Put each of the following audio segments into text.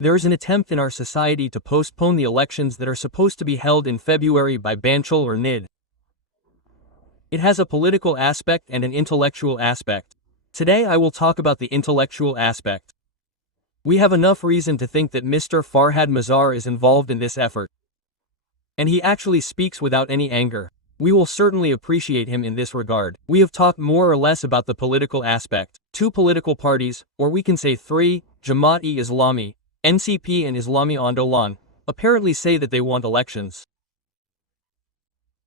There is an attempt in our society to postpone the elections that are supposed to be held in February by Banchal or NID. It has a political aspect and an intellectual aspect. Today I will talk about the intellectual aspect. We have enough reason to think that Mr. Farhad Mazar is involved in this effort. And he actually speaks without any anger. We will certainly appreciate him in this regard. We have talked more or less about the political aspect. Two political parties, or we can say three, Jamaat-e-Islami, NCP and Islami Andolan, apparently say that they want elections.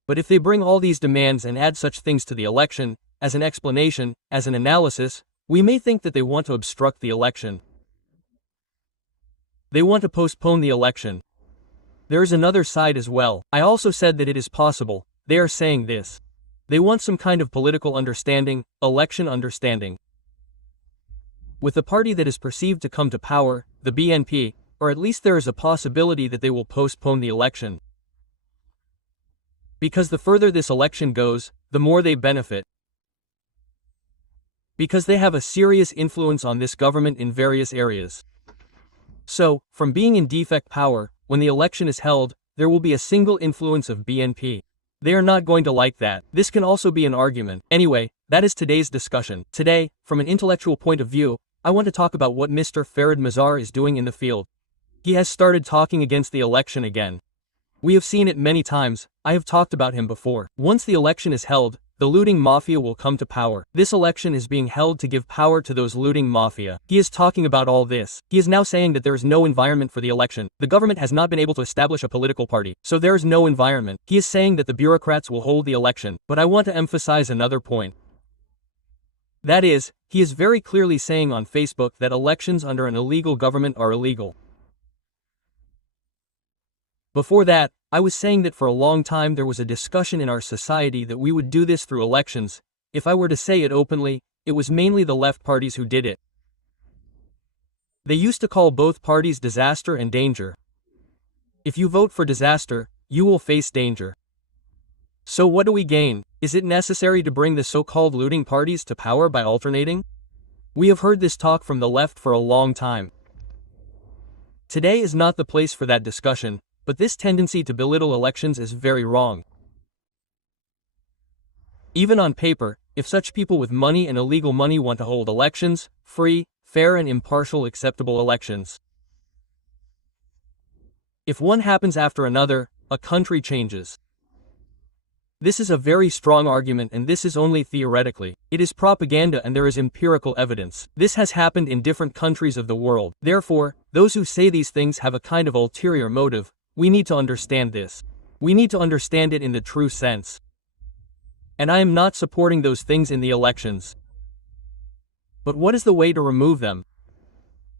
But if they bring all these demands and add such things to the election, as an explanation, as an analysis, we may think that they want to obstruct the election. They want to postpone the election. There is another side as well. I also said that it is possible. They are saying this. They want some kind of political understanding, election understanding. With the party that is perceived to come to power, the BNP, or at least there is a possibility that they will postpone the election. Because the further this election goes, the more they benefit. Because they have a serious influence on this government in various areas. So, from being in defect power, when the election is held, there will be a single influence of BNP. They are not going to like that. This can also be an argument. Anyway, that is today's discussion. Today, from an intellectual point of view, I want to talk about what Mr. Farhad Mazar is doing in the field. He has started talking against the election again. We have seen it many times. I have talked about him before. Once the election is held, the looting mafia will come to power. This election is being held to give power to those looting mafia. He is talking about all this. He is now saying that there is no environment for the election. The government has not been able to establish a political party, so there is no environment. He is saying that the bureaucrats will hold the election. But I want to emphasize another point. That is, he is very clearly saying on Facebook that elections under an illegal government are illegal. Before that, I was saying that for a long time there was a discussion in our society that we would do this through elections. If I were to say it openly, it was mainly the left parties who did it. They used to call both parties disaster and danger. If you vote for disaster, you will face danger. So what do we gain? Is it necessary to bring the so-called looting parties to power by alternating? We have heard this talk from the left for a long time. Today is not the place for that discussion. But this tendency to belittle elections is very wrong. Even on paper, if such people with money and illegal money want to hold elections, free, fair and impartial acceptable elections. If one happens after another, a country changes. This is a very strong argument and this is only theoretically. It is propaganda and there is empirical evidence. This has happened in different countries of the world. Therefore, those who say these things have a kind of ulterior motive. We need to understand this. We need to understand it in the true sense. And I am not supporting those things in the elections. But what is the way to remove them?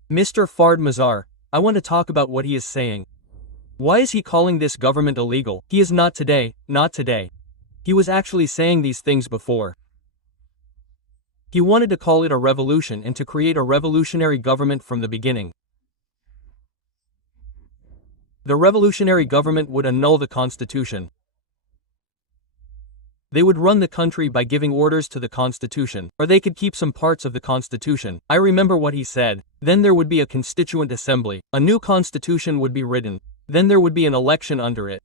Mr. Farhad Mazar, I want to talk about what he is saying. Why is he calling this government illegal? He is not today, not today. He was actually saying these things before. He wanted to call it a revolution and to create a revolutionary government from the beginning. The revolutionary government would annul the constitution. They would run the country by giving orders to the constitution, or they could keep some parts of the constitution. I remember what he said. Then there would be a constituent assembly. A new constitution would be written. Then there would be an election under it.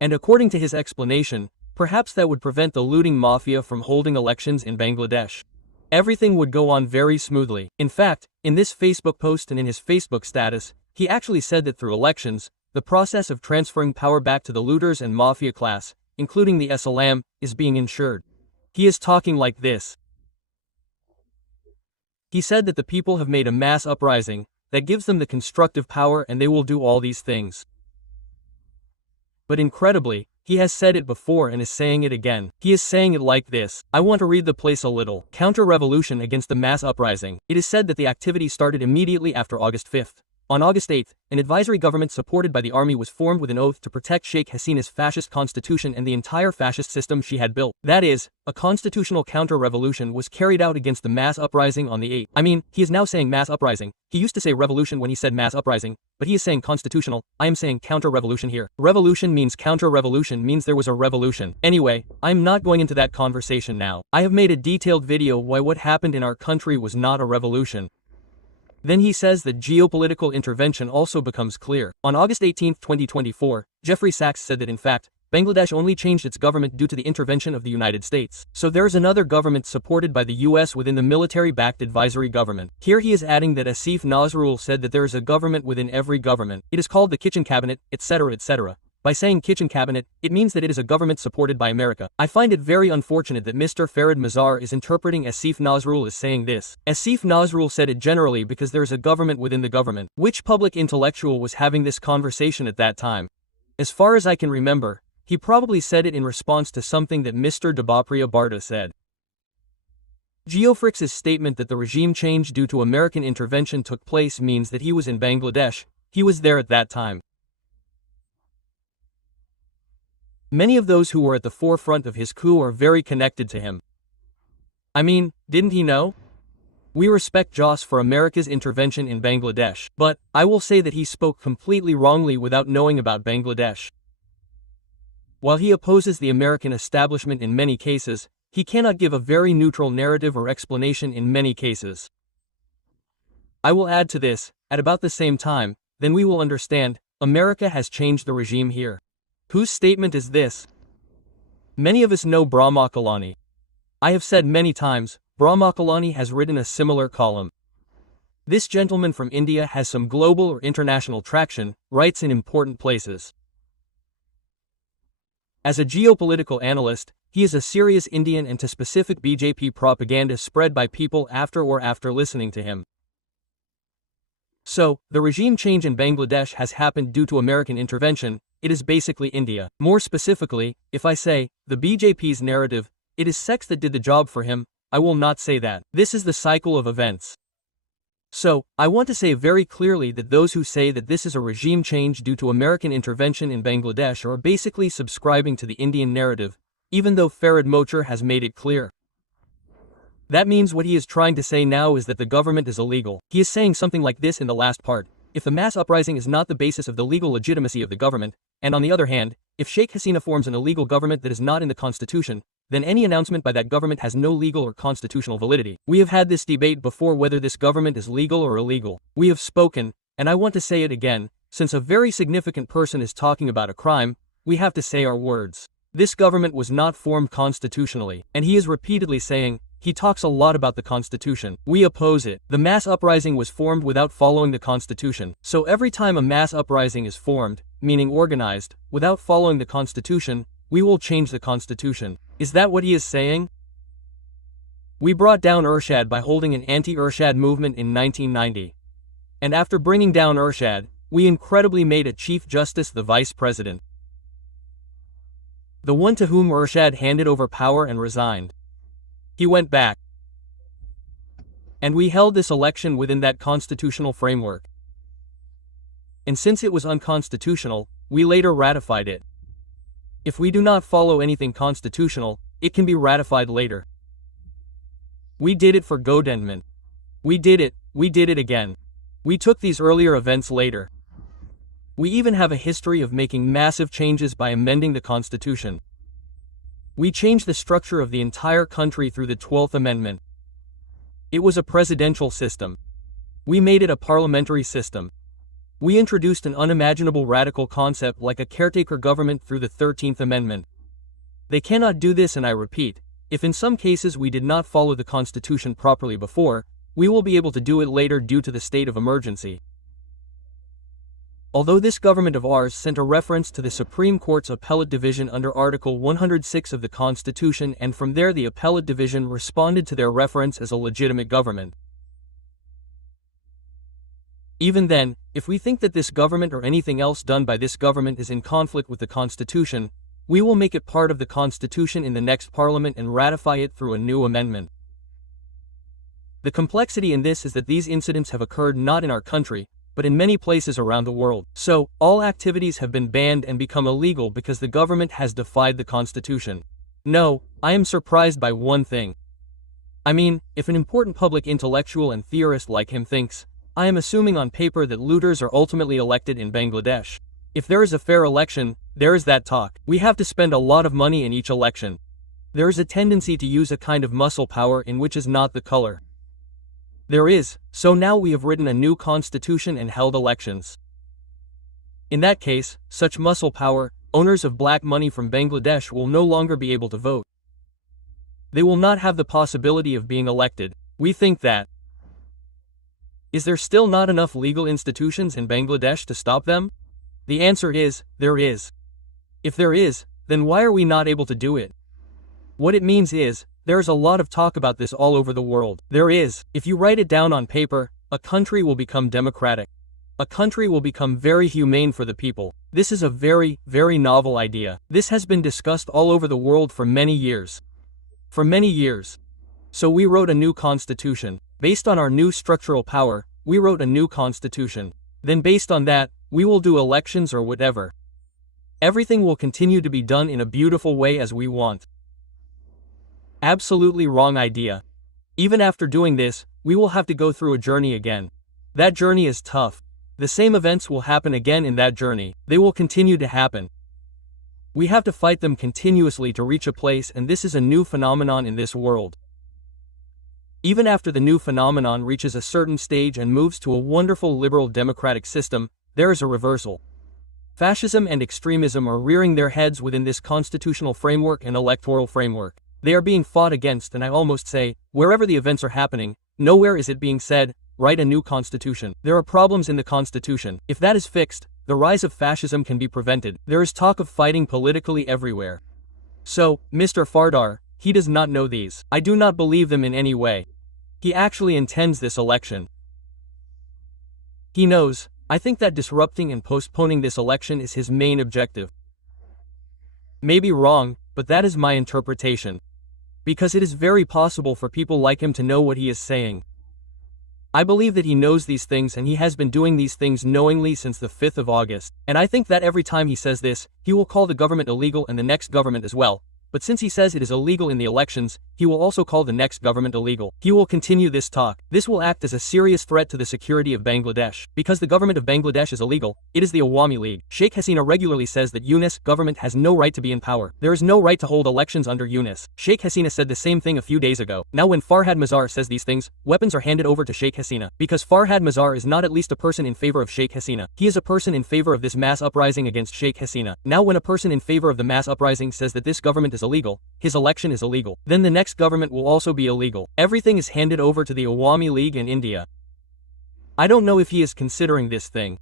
And according to his explanation, perhaps that would prevent the looting mafia from holding elections in Bangladesh. Everything would go on very smoothly. In fact, in this Facebook post and in his Facebook status, he actually said that through elections, the process of transferring power back to the looters and mafia class, including the SLM, is being ensured. He is talking like this. He said that the people have made a mass uprising that gives them the constructive power and they will do all these things. But incredibly, he has said it before and is saying it again. He is saying it like this. I want to read the place a little. Counter-revolution against the mass uprising. It is said that the activity started immediately after August 5th. On August 8th, an advisory government supported by the army was formed with an oath to protect Sheikh Hasina's fascist constitution and the entire fascist system she had built. That is, a constitutional counter-revolution was carried out against the mass uprising on the 8th. I mean, he is now saying mass uprising. He used to say revolution when he said mass uprising, but he is saying constitutional. I am saying counter-revolution here. Revolution means counter-revolution means there was a revolution. Anyway, I'm not going into that conversation now. I have made a detailed video why what happened in our country was not a revolution. Then he says that geopolitical intervention also becomes clear. On August 18, 2024, Jeffrey Sachs said that in fact, Bangladesh only changed its government due to the intervention of the United States. So there is another government supported by the US within the military-backed advisory government. Here he is adding that Asif Nazrul said that there is a government within every government. It is called the kitchen cabinet, etc., etc. By saying kitchen cabinet, it means that it is a government supported by America. I find it very unfortunate that Mr. Farid Mazar is interpreting Asif Nazrul as saying this. Asif Nazrul said it generally because there is a government within the government. Which public intellectual was having this conversation at that time? As far as I can remember, he probably said it in response to something that Mr. Debapriya Barta said. Geofrix's statement that the regime change due to American intervention took place means that he was in Bangladesh. He was there at that time. Many of those who were at the forefront of his coup are very connected to him. I mean, didn't he know? We respect Joss for America's intervention in Bangladesh, but I will say that he spoke completely wrongly without knowing about Bangladesh. While he opposes the American establishment in many cases, he cannot give a very neutral narrative or explanation in many cases. I will add to this, at about the same time, then we will understand, America has changed the regime here. Whose statement is this? Many of us know Brahma Kalani. I have said many times, Brahma Kalani has written a similar column. This gentleman from India has some global or international traction, writes in important places. As a geopolitical analyst, he is a serious Indian and to specific BJP propaganda spread by people after listening to him. So, the regime change in Bangladesh has happened due to American intervention. It is basically India. More specifically, if I say, the BJP's narrative, it is sex that did the job for him, I will not say that. This is the cycle of events. So, I want to say very clearly that those who say that this is a regime change due to American intervention in Bangladesh are basically subscribing to the Indian narrative, even though Farid Mochar has made it clear. That means what he is trying to say now is that the government is illegal. He is saying something like this in the last part. If the mass uprising is not the basis of the legal legitimacy of the government, and on the other hand, if Sheikh Hasina forms an illegal government that is not in the constitution, then any announcement by that government has no legal or constitutional validity. We have had this debate before whether this government is legal or illegal. We have spoken, and I want to say it again, since a very significant person is talking about a crime, we have to say our words. This government was not formed constitutionally, and he is repeatedly saying, he talks a lot about the Constitution. We oppose it. The mass uprising was formed without following the Constitution. So every time a mass uprising is formed, meaning organized, without following the Constitution, we will change the Constitution. Is that what he is saying? We brought down Ershad by holding an anti-Ershad movement in 1990. And after bringing down Ershad, we incredibly made a Chief Justice the Vice President. The one to whom Ershad handed over power and resigned. He went back. And we held this election within that constitutional framework. And since it was unconstitutional, we later ratified it. If we do not follow anything constitutional, it can be ratified later. We did it for Godendman. We did it again. We took these earlier events later. We even have a history of making massive changes by amending the Constitution. We changed the structure of the entire country through the 12th Amendment. It was a presidential system. We made it a parliamentary system. We introduced an unimaginable radical concept like a caretaker government through the 13th Amendment. They cannot do this, and I repeat, if in some cases we did not follow the Constitution properly before, we will be able to do it later due to the state of emergency. Although this government of ours sent a reference to the Supreme Court's Appellate Division under Article 106 of the Constitution, and from there the Appellate Division responded to their reference as a legitimate government. Even then, if we think that this government or anything else done by this government is in conflict with the Constitution, we will make it part of the Constitution in the next Parliament and ratify it through a new amendment. The complexity in this is that these incidents have occurred not in our country, but in many places around the world. So, all activities have been banned and become illegal because the government has defied the Constitution. No, I am surprised by one thing. I mean, if an important public intellectual and theorist like him thinks, I am assuming on paper that looters are ultimately elected in Bangladesh. If there is a fair election, there is that talk. We have to spend a lot of money in each election. There is a tendency to use a kind of muscle power in which is not the color. There is, so now we have written a new constitution and held elections. In that case, such muscle power, owners of black money from Bangladesh will no longer be able to vote. They will not have the possibility of being elected. We think that. Is there still not enough legal institutions in Bangladesh to stop them? The answer is, there is. If there is, then why are we not able to do it? What it means is, there is a lot of talk about this all over the world. There is, if you write it down on paper, a country will become democratic. A country will become very humane for the people. This is a very, very novel idea. This has been discussed all over the world for many years. For many years. So we wrote a new constitution. Based on our new structural power, we wrote a new constitution. Then based on that, we will do elections or whatever. Everything will continue to be done in a beautiful way as we want. Absolutely wrong idea. Even after doing this, we will have to go through a journey again. That journey is tough. The same events will happen again in that journey. They will continue to happen. We have to fight them continuously to reach a place, and this is a new phenomenon in this world. Even after the new phenomenon reaches a certain stage and moves to a wonderful liberal democratic system, there is a reversal. Fascism and extremism are rearing their heads within this constitutional framework and electoral framework. They are being fought against, and I almost say, wherever the events are happening, nowhere is it being said, write a new constitution. There are problems in the constitution. If that is fixed, the rise of fascism can be prevented. There is talk of fighting politically everywhere. So, Mr. Fardar, he does not know these. I do not believe them in any way. He actually intends this election. He knows. I think that disrupting and postponing this election is his main objective. Maybe wrong, but that is my interpretation. Because it is very possible for people like him to know what he is saying. I believe that he knows these things, and he has been doing these things knowingly since the 5th of August. And I think that every time he says this, he will call the government illegal and the next government as well. But since he says it is illegal in the elections, he will also call the next government illegal. He will continue this talk. This will act as a serious threat to the security of Bangladesh. Because the government of Bangladesh is illegal, it is the Awami League. Sheikh Hasina regularly says that Yunus government has no right to be in power. There is no right to hold elections under Yunus. Sheikh Hasina said the same thing a few days ago. Now when Farhad Mazar says these things, weapons are handed over to Sheikh Hasina. Because Farhad Mazar is not at least a person in favor of Sheikh Hasina. He is a person in favor of this mass uprising against Sheikh Hasina. Now when a person in favor of the mass uprising says that this government is illegal, his election is illegal, then the next government will also be illegal. Everything is handed over to the Awami League in India. I don't know if he is considering this thing.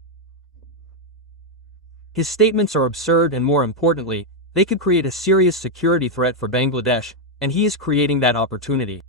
His statements are absurd, and more importantly, they could create a serious security threat for Bangladesh, and he is creating that opportunity.